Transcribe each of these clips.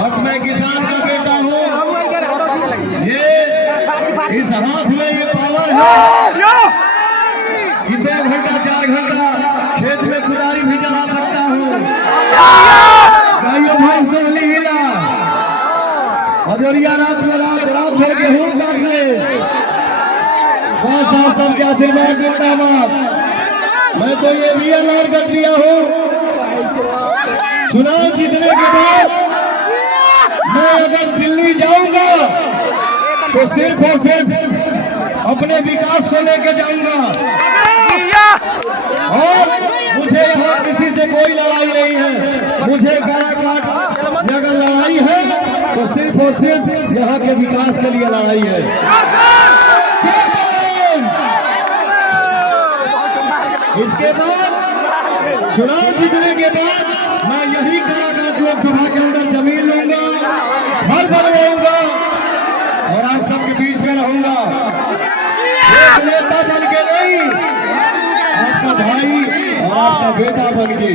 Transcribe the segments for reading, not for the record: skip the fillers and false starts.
But मैं किसान का बेटा हूँ। ये इस हाथ में ये पावर है कि 2 घंटा 4 घंटा खेत में कुदारी भी चला सकता हूँ। गाइयों भैंस दोहली ही ना हजोरिया रात भर गेहूं काट ले। बस आप सबके आशीर्वाद जिंदाबाद। मैं तो ये भी ऐलान कर दिया हूँ, चुनाव जीतने के बाद मैं अगर दिल्ली जाऊंगा तो सिर्फ और सिर्फ अपने विकास को लेकर जाऊंगा और मुझे यहाँ किसी से कोई लड़ाई नहीं है। मुझे काराकाट में अगर लड़ाई है तो सिर्फ और सिर्फ यहाँ के विकास के लिए लड़ाई है। इसके बाद चुनाव जीतने के बाद मैं यही काराकाट लोकसभा के अंदर जमीन लूंगा, घर बनवाऊंगा और आप सबके बीच में रहूंगा। एक नेता बन के नहीं, आपका भाई और आपका बेटा बन के।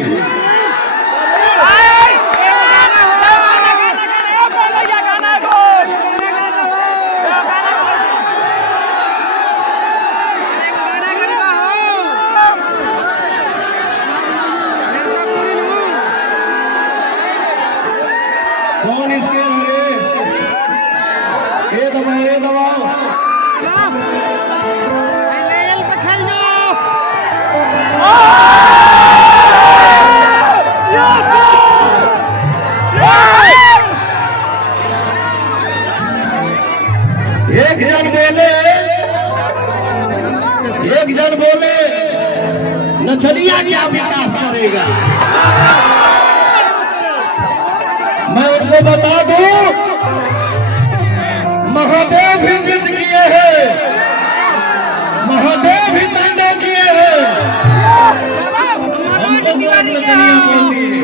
कौन इसके लिए ये दबाओ एक जन बोले नचलिया क्या विकास करेगा। मैं उनको बता दूं, महादेव भी जिद किए हैं, महादेव भी तांडव किए हैं। हमको तो आप नचलिया बोल दिए,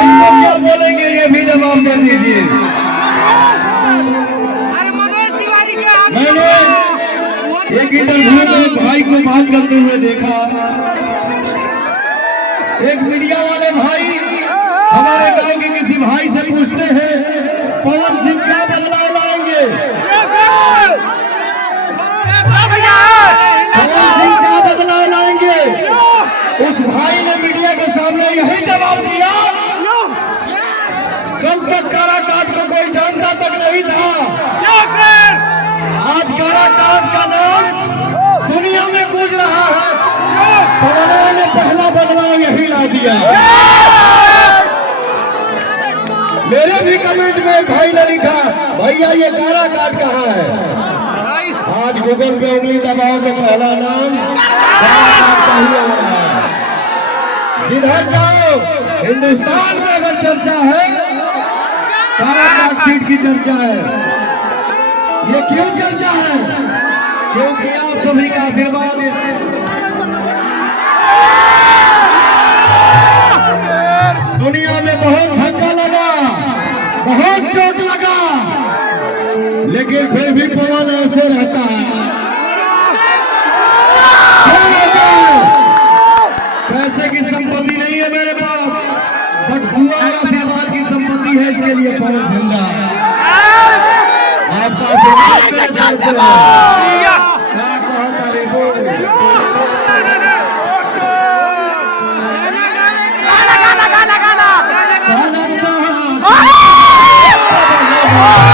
उनको क्या बोलेंगे ये भी जवाब दे दीजिए। मैंने एक इंटरव्यू में भाई को बात करते हुए देखा, एक मीडिया वाले भाई हमारे गांव के किसी भाई से पूछते हैं पवन सिंह क्या बदलाव लाएंगे, पवन सिंह क्या बदलाव लाएंगे। उस भाई ने मीडिया के सामने यही जवाब दिया, कल तक काराकाट को कोई जानता तक नहीं था, आज काराकाट का नाम दुनिया में गूंज रहा है। पवनों ने पहला बदलाव यही ला दिया। मेरे भी कमेंट में भाई ने लिखा, भैया ये काराकाट कहाँ है। आज गूगल पे उंगली दबाओ तो पहला नाम काराकाट का ही आ रहा है। जिधर जाओ हिंदुस्तान में अगर चर्चा है, काराकाट सीट की चर्चा है। ये क्यों चर्चा है? क्योंकि आप सभी का आशीर्वाद दुनिया में बहुत धक्का लगा, बहुत चोट लगा, लेकिन फिर भी पवन ऐसे रहता है। पैसे की संपत्ति नहीं है मेरे पास, बट दुआ और आशीर्वाद की संपत्ति है, इसके लिए पवन जिंदा है। आपका आशीर्वाद मेरे साथ है। क्या कहता रे बोल गाना